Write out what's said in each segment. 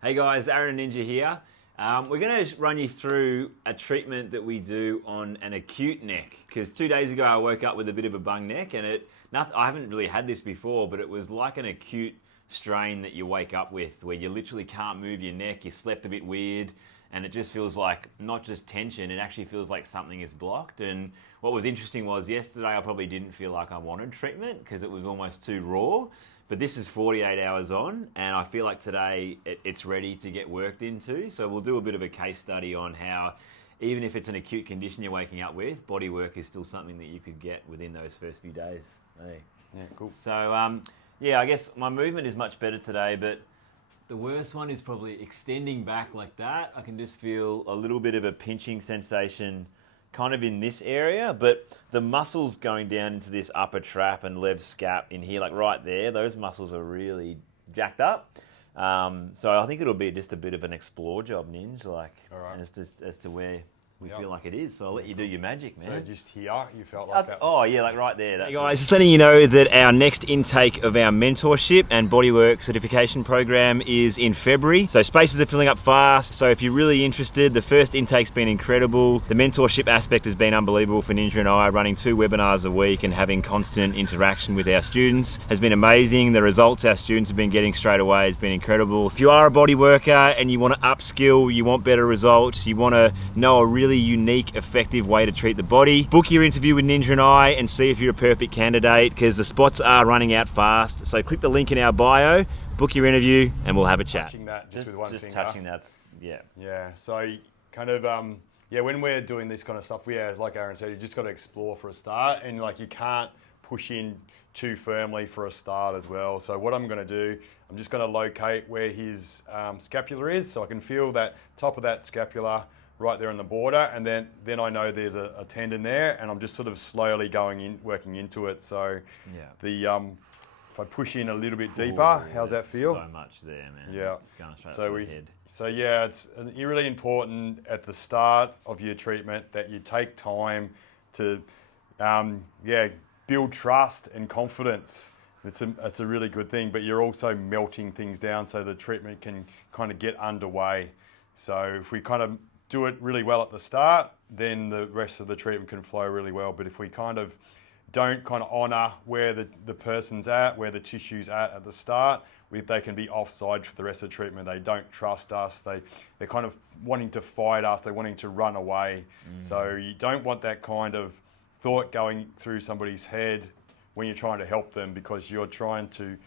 Hey guys, Aaron and Ninja here. We're going to run you through a treatment that we do on an acute neck. Because 2 days ago I woke up with a bit of a bung neck, and I haven't really had this before, but it was like an acute strain that you wake up with, where you literally can't move your neck, you slept a bit weird, and it just feels like not just tension, it actually feels like something is blocked. And what was interesting was yesterday I probably didn't feel like I wanted treatment because it was almost too raw. But this is 48 hours on, and I feel like today it's ready to get worked into. So we'll do a bit of a case study on how, even if it's an acute condition you're waking up with, Bodywork is still something that you could get within those first few days. Hey. Yeah, cool. So, I guess my movement is much better today, but the worst one is probably extending back like that. I can just feel a little bit of a pinching sensation kind of in this area, but the muscles going down into this upper trap and lev scap in here, like right there, those muscles are really jacked up. So I think it'll be just a bit of an explore job, Ninj, like, all right, as to where we feel like it is. So I'll let you do your magic, man. So just here, you felt like that? Oh yeah, like right there. Hey guys, just letting you know that our next intake of our mentorship and Bodywork certification program is in February. So spaces are filling up fast. So if you're really interested, the first intake's been incredible. The mentorship aspect has been unbelievable for Ninja and I. Running 2 webinars a week and having constant interaction with our students has been amazing. The results our students have been getting straight away has been incredible. If you are a body worker and you want to upskill, you want better results, you want to know a really unique, effective way to treat the body, book your interview with Ninja and I and see if you're a perfect candidate, because the spots are running out fast. So click the link in our bio, book your interview, and we'll have a chat. Touching that just with one finger. Just touching that, yeah. Yeah, so kind of, when we're doing this kind of stuff, like Aaron said, you just got to explore for a start, and like you can't push in too firmly for a start as well. So what I'm going to do, I'm just going to locate where his scapula is, so I can feel that top of that scapula right there on the border, and then I know there's a tendon there, and I'm just sort of slowly working into it. So if I push in a little bit deeper, how's that feel? So much there, man. Yeah. It's going straight to the head. So yeah, it's really important at the start of your treatment that you take time to build trust and confidence. It's a really good thing, but you're also melting things down so the treatment can kind of get underway. So if we kind of do it really well at the start, then the rest of the treatment can flow really well. But if we kind of don't kind of honour where the person's at, where the tissue's at the start, they can be offside for the rest of the treatment. They don't trust us. They're kind of wanting to fight us. They're wanting to run away. So you don't want that kind of thought going through somebody's head when you're trying to help them, because you're trying to,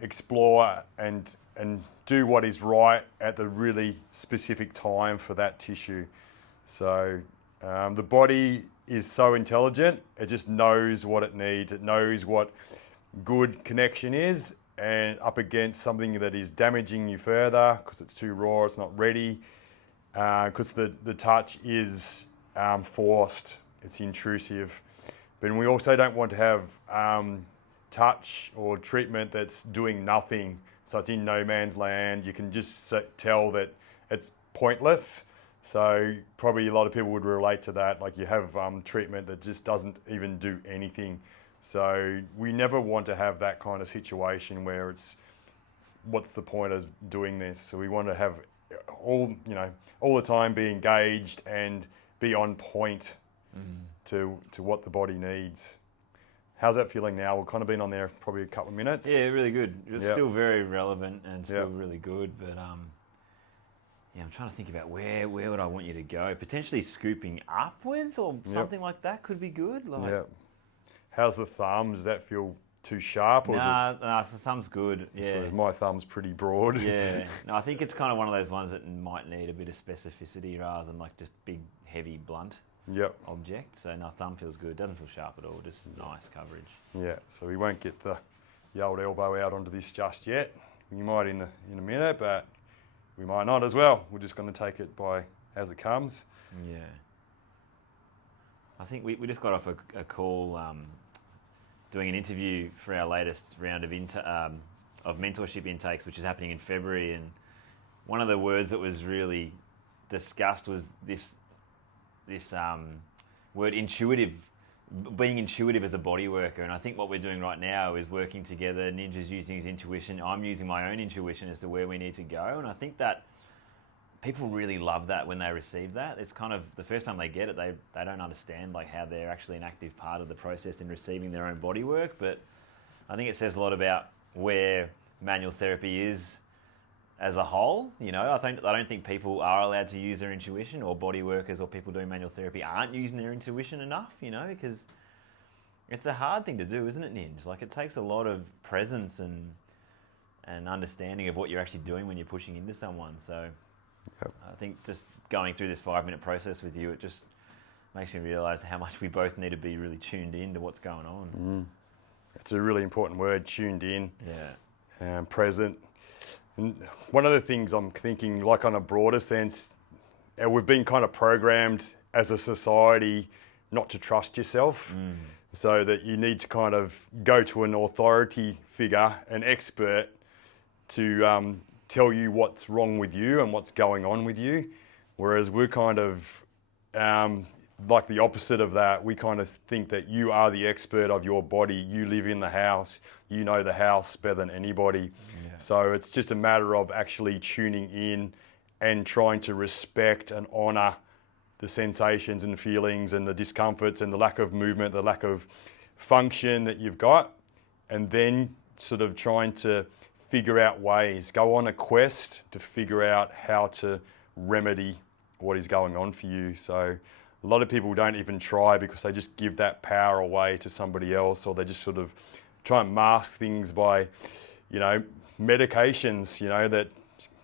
explore and do what is right at the really specific time for that tissue. So the body is so intelligent, it just knows what it needs. It knows what good connection is, and up against something that is damaging you further because it's too raw, it's not ready, because the touch is forced, it's intrusive. But we also don't want to have touch or treatment that's doing nothing. So it's in no man's land. You can just tell that it's pointless. So probably a lot of people would relate to that. Like you have treatment that just doesn't even do anything. So we never want to have that kind of situation where it's, what's the point of doing this? So we want to have all the time be engaged and be on point to what the body needs. How's that feeling now? We've kind of been on there probably a couple of minutes. Yeah, really good. It's still very relevant and still really good, but I'm trying to think about where would I want you to go? Potentially scooping upwards or something like that could be good. How's the thumb? Does that feel too sharp? Or the thumb's good. Yeah. My thumb's pretty broad. Yeah. No, I think it's kind of one of those ones that might need a bit of specificity rather than like just big, heavy, blunt object. So no, thumb feels good. Doesn't feel sharp at all. Just nice coverage. Yeah. So we won't get the old elbow out onto this just yet. You might in a minute, but we might not as well. We're just going to take it by as it comes. Yeah. I think we just got off a call doing an interview for our latest round of mentorship intakes, which is happening in February. And one of the words that was really discussed was this word intuitive, being intuitive as a body worker. And I think what we're doing right now is working together. Ninja's using his intuition. I'm using my own intuition as to where we need to go. And I think that people really love that when they receive that. It's kind of the first time they get it, they don't understand like how they're actually an active part of the process in receiving their own body work. But I think it says a lot about where manual therapy is as a whole. You know, I don't think people are allowed to use their intuition, or body workers or people doing manual therapy aren't using their intuition enough, you know, because it's a hard thing to do, isn't it, Ninj? Like, it takes a lot of presence and understanding of what you're actually doing when you're pushing into someone. So Yep. I think just going through this 5-minute process with you, it just makes me realise how much we both need to be really tuned in to what's going on. It's a really important word, tuned in, Yeah. present. And one of the things I'm thinking, like on a broader sense, we've been kind of programmed as a society not to trust yourself, so that you need to kind of go to an authority figure, an expert, to tell you what's wrong with you and what's going on with you. Whereas we're kind of like the opposite of that. We kind of think that you are the expert of your body. You live in the house. You know the house better than anybody. Yeah. So it's just a matter of actually tuning in and trying to respect and honour the sensations and feelings and the discomforts and the lack of movement, the lack of function that you've got, and then sort of trying to figure out ways, go on a quest to figure out how to remedy what is going on for you. So a lot of people don't even try because they just give that power away to somebody else, or they just sort of try and mask things by, you know, medications, you know, that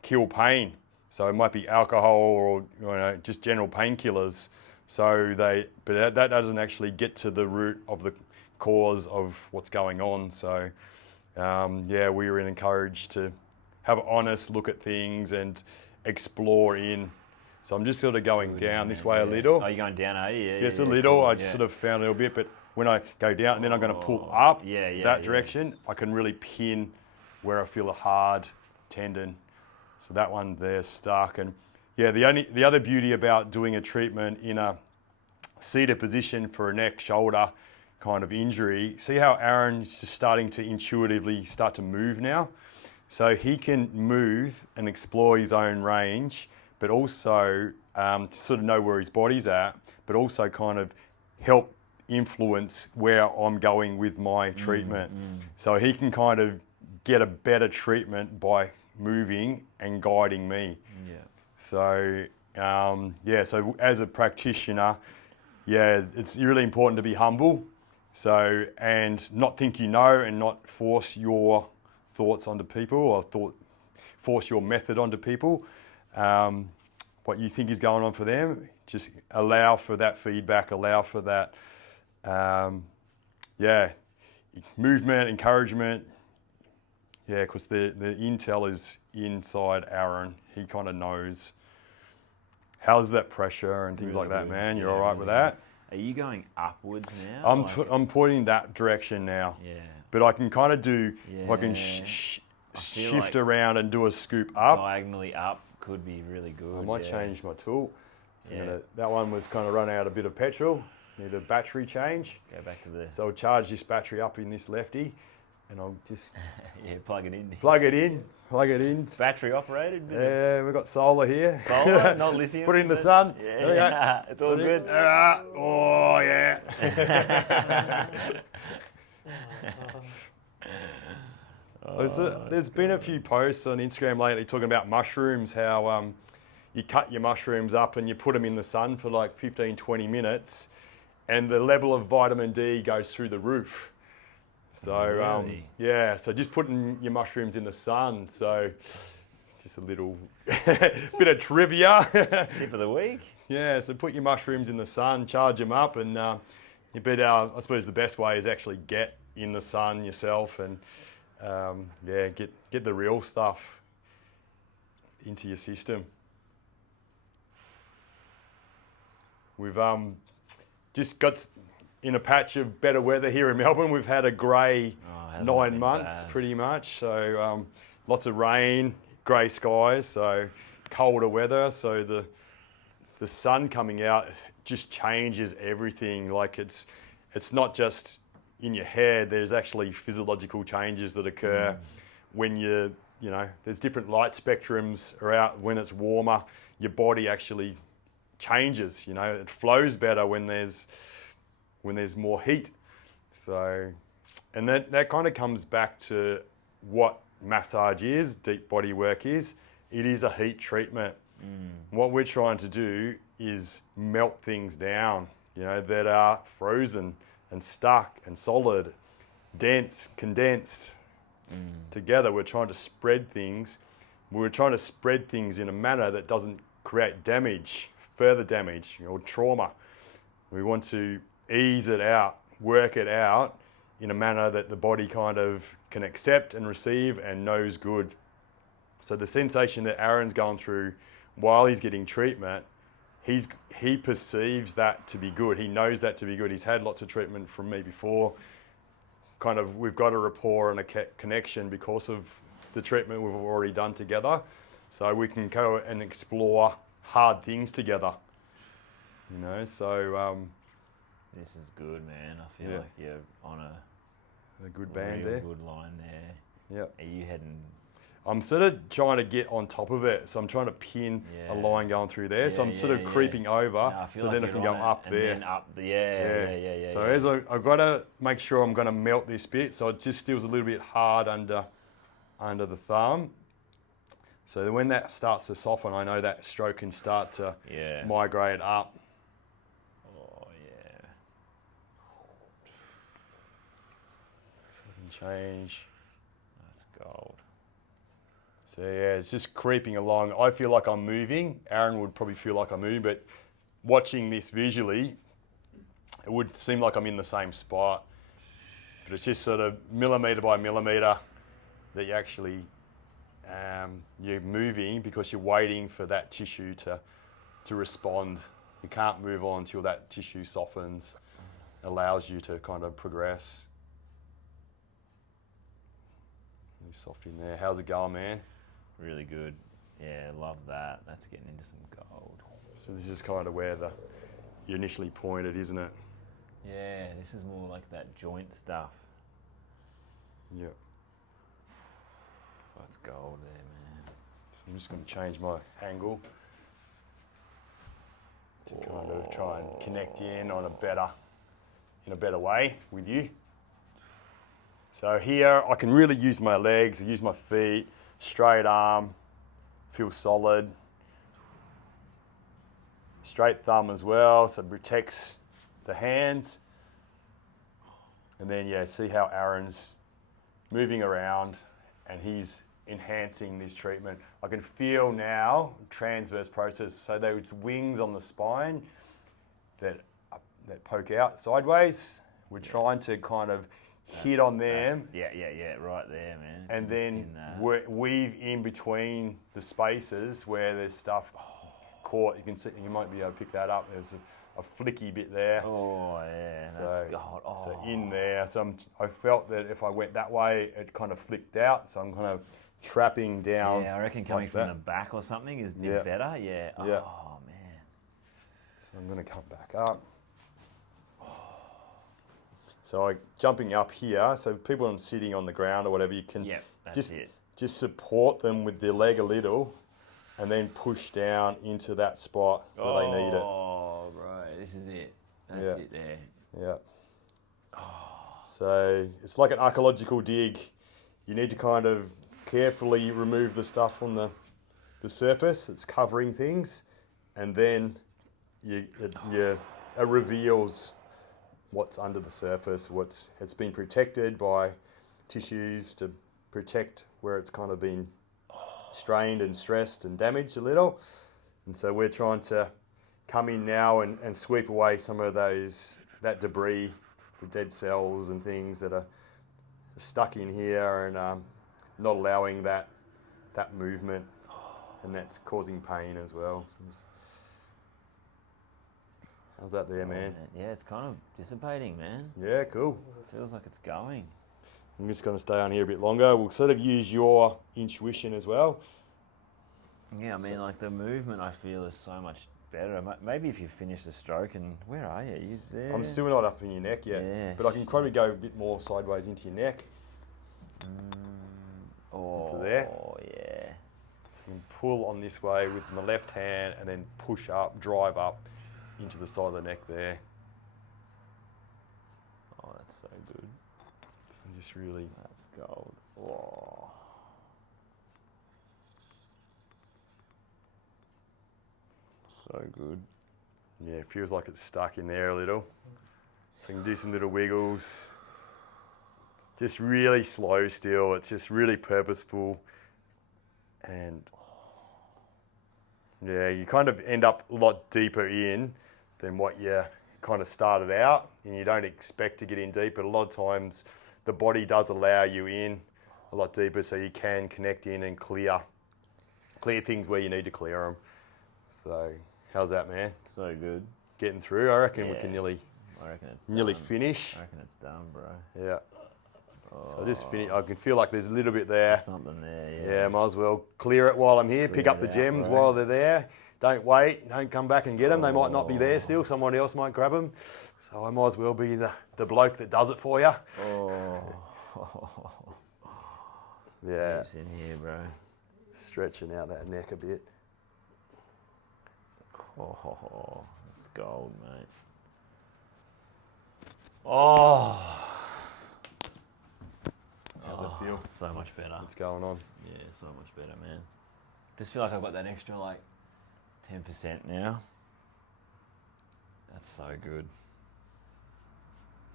kill pain. So it might be alcohol or, you know, just general painkillers. So but that doesn't actually get to the root of the cause of what's going on. So we were encouraged to have an honest look at things and explore in. So I'm just sort of going down this way a little. Oh, you're going down, are you? Yeah, just a little. Cool. I just sort of found a little bit, but when I go down and then I'm going to pull up that direction, I can really pin where I feel a hard tendon. So that one there's stuck. And the other beauty about doing a treatment in a seated position for a neck, shoulder kind of injury, see how Aaron's just starting to intuitively start to move now? So he can move and explore his own range, but also to sort of know where his body's at, but also kind of help influence where I'm going with my treatment. So he can kind of get a better treatment by moving and guiding me. Yeah. So, so as a practitioner, it's really important to be humble. So, and not think you know, and not force your thoughts onto people, or force your method onto people. What you think is going on for them, just allow for that feedback, allow for that, movement, encouragement. Yeah, because the intel is inside Aaron. He kind of knows how's that pressure and things like that, man. You're all right with that? Are you going upwards now? I'm pointing that direction now. Yeah. But I can kind of do, I can shift like around and do a scoop up. Diagonally up could be really good. I might change my tool. So that one was kind of running out a bit of petrol. Need a battery change. Go back to the... So I'll charge this battery up in this lefty, and I'll just... plug it in. Plug it in. It's battery operated? Yeah, we've got solar here. Solar, not lithium? Put it in the sun. Yeah, it's all good. Oh, yeah. There's been a few posts on Instagram lately talking about mushrooms, how you cut your mushrooms up and you put them in the sun for like 15, 20 minutes, and the level of vitamin D goes through the roof. So, really? So just putting your mushrooms in the sun. So just a little bit of trivia. Tip of the week. Yeah, so put your mushrooms in the sun, charge them up, and I suppose the best way is actually get in the sun yourself and get the real stuff into your system. We've just got in a patch of better weather here in Melbourne. We've had a grey 9 months pretty much, so lots of rain, grey skies, so colder weather. So the sun coming out just changes everything. Like it's it's not just in your head. There's actually physiological changes that occur when there's different light spectrums are out. When it's warmer, your body actually changes. It flows better when there's more heat. So, and that kind of comes back to what massage is, deep body work is. It is a heat treatment. What we're trying to do is melt things down, that are frozen and stuck and solid, dense, condensed together. We're trying to spread things. We're trying to spread things in a manner that doesn't create damage, further damage, or trauma. We want to ease it out, work it out in a manner that the body kind of can accept and receive and knows good. So the sensation that Aaron's going through while he's getting treatment, he perceives that to be good. He knows that to be good. He's had lots of treatment from me before. Kind of, we've got a rapport and a connection because of the treatment we've already done together. So we can go and explore hard things together. So this is good, man. I feel like you're on a good band there. Good line there. Yep. Are you heading? I'm sort of trying to get on top of it, so I'm trying to pin a line going through there. So I'm sort of creeping over, so like then I can go up there. And then up the So as I've got to make sure I'm going to melt this bit, so it just feels a little bit hard under the thumb. So when that starts to soften, I know that stroke can start to migrate up. Oh yeah. So I can change. That's gold. So it's just creeping along. I feel like I'm moving. Aaron would probably feel like I'm moving, but watching this visually, it would seem like I'm in the same spot. But it's just sort of millimetre by millimetre that you actually, you're moving because you're waiting for that tissue to respond. You can't move on until that tissue softens, allows you to kind of progress. Really soft in there. How's it going, man? Really good. Yeah, love that. That's getting into some gold. So this is kind of where you initially pointed, isn't it? Yeah, this is more like that joint stuff. Yep. That's gold there, man. So I'm just going to change my angle to kind of try and connect in in a better way with you. So here I can really use my legs, use my feet, straight arm, feel solid. Straight thumb as well, so it protects the hands. And then see how Aaron's moving around and he's enhancing this treatment. I can feel now transverse process, so those wings on the spine that poke out sideways, we're trying to kind of hit on them. Yeah, right there, man. And then weave in between the spaces where there's stuff caught. You can see, you might be able to pick that up. There's a flicky bit there. Oh yeah, that's gold. Oh. So in there, I felt that if I went that way, it kind of flicked out. So I'm kind of trapping down. Yeah, I reckon coming like from that. the back or something is better. Yeah. Oh man. So I'm going to come back up. So jumping up here, so people are sitting on the ground or whatever, you can just support them with their leg a little and then push down into that spot where they need it. Oh, right. This is it. That's it there. Yeah. So it's like an archaeological dig. You need to kind of carefully remove the stuff on the surface that's covering things, and then it reveals what's under the surface, it's been protected by tissues to protect where it's kind of been strained and stressed and damaged a little. And so we're trying to come in now and sweep away some of that debris, the dead cells and things that are stuck in here and not allowing that movement, and that's causing pain as well. How's that there, man? Yeah, it's kind of dissipating, man. Yeah, cool. It feels like it's going. I'm just going to stay on here a bit longer. We'll sort of use your intuition as well. Yeah, I mean, like the movement I feel is so much better. Maybe if you finish the stroke and where are you? You there? I'm still not up in your neck yet, Yeah. but I can probably go a bit more sideways into your neck. Oh, there. Yeah. So I can pull on this way with my left hand and then push up, drive up into the side of the neck there. Oh, that's so good. So just really. That's gold. Oh. So good. Yeah, it feels like it's stuck in there a little. So I can do some little wiggles. Just really slow still. It's just really purposeful. And yeah, you kind of end up a lot deeper in than what you kind of started out. And you don't expect to get in deep, but a lot of times the body does allow you in a lot deeper so you can connect in and clear things where you need to clear them. So how's that, man? So good. Getting through. I reckon we Yeah. can I reckon it's nearly done. finish. I reckon it's done, bro. Yeah. Oh, So just finish. I can feel like there's a little bit there. something there, Yeah, might as well clear it while I'm here. Pick Clear up the it out, gems bro. while they're there. Don't wait. Don't come back and get them. They might not be there still. Someone else might grab them. So I might as well be the bloke that does it for you. Oh. Yeah. Heaps in here, bro. Stretching out that neck a bit. Oh, it's gold, mate. Oh. How's it feel? So much better. What's going on? Yeah, so much better, man. Just feel like I've got that extra, like, 10% now. That's so good.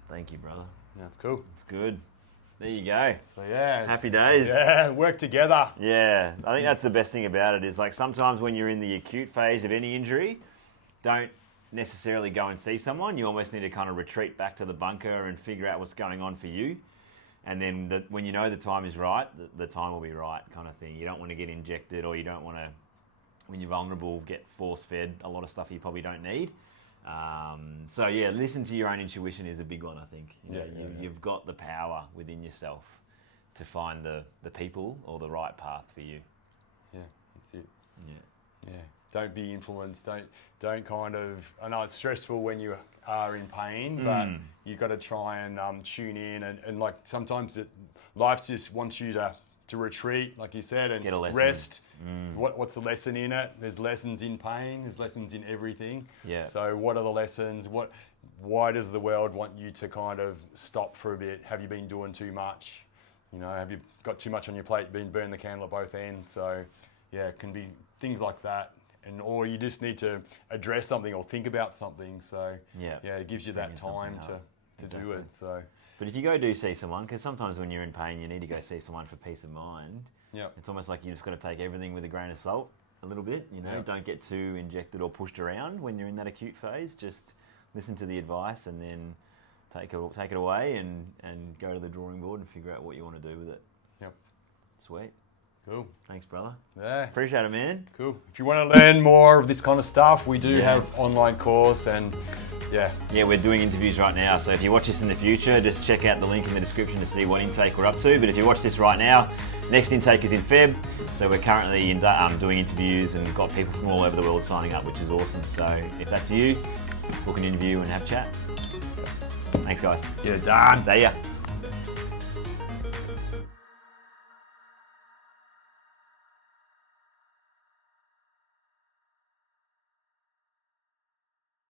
Thank you, brother. That's cool. It's good. There you go. So yeah. Happy days. Yeah, work together. Yeah, I think that's the best thing about it is like sometimes when you're in the acute phase of any injury, don't necessarily go and see someone. You almost need to kind of retreat back to the bunker and figure out what's going on for you. And then when you know the time is right, the time will be right kind of thing. You don't want to get injected or you don't want to, when you're vulnerable, get force-fed a lot of stuff you probably don't need. So yeah, listen to your own intuition is a big one, I think. You've got the power within yourself to find the people or the right path for you. Yeah, that's it. Yeah. Yeah. Don't be influenced. Don't kind of. I know it's stressful when you are in pain, but you've got to try and tune in and like sometimes life just wants you to retreat, like you said, and Get a lesson. rest. What's the lesson in it? There's lessons in pain. There's lessons in everything. Yeah. So what are the lessons? Why does the world want you to kind of stop for a bit? Have you been doing too much? You know, have you got too much on your plate? Been burning the candle at both ends? So yeah, it can be things like that. Or you just need to address something or think about something. So yeah, it gives you that time to do it. So, but if you go do see someone, because sometimes when you're in pain, you need to go see someone for peace of mind. yeah, It's almost like you just got to take everything with a grain of salt a little bit. You know, Yeah. don't get too injected or pushed around when you're in that acute phase. Just listen to the advice and then take it away and go to the drawing board and figure out what you want to do with it. Yep. Sweet. Cool. Thanks, brother. Yeah. Appreciate it, man. Cool. If you want to learn more of this kind of stuff, we do have online course and yeah. Yeah, we're doing interviews right now. So if you watch this in the future, just check out the link in the description to see what intake we're up to. But if you watch this right now, next intake is in Feb. So we're currently doing interviews and got people from all over the world signing up, which is awesome. So if that's you, book an interview and have a chat. Thanks, guys. Get it done. See ya.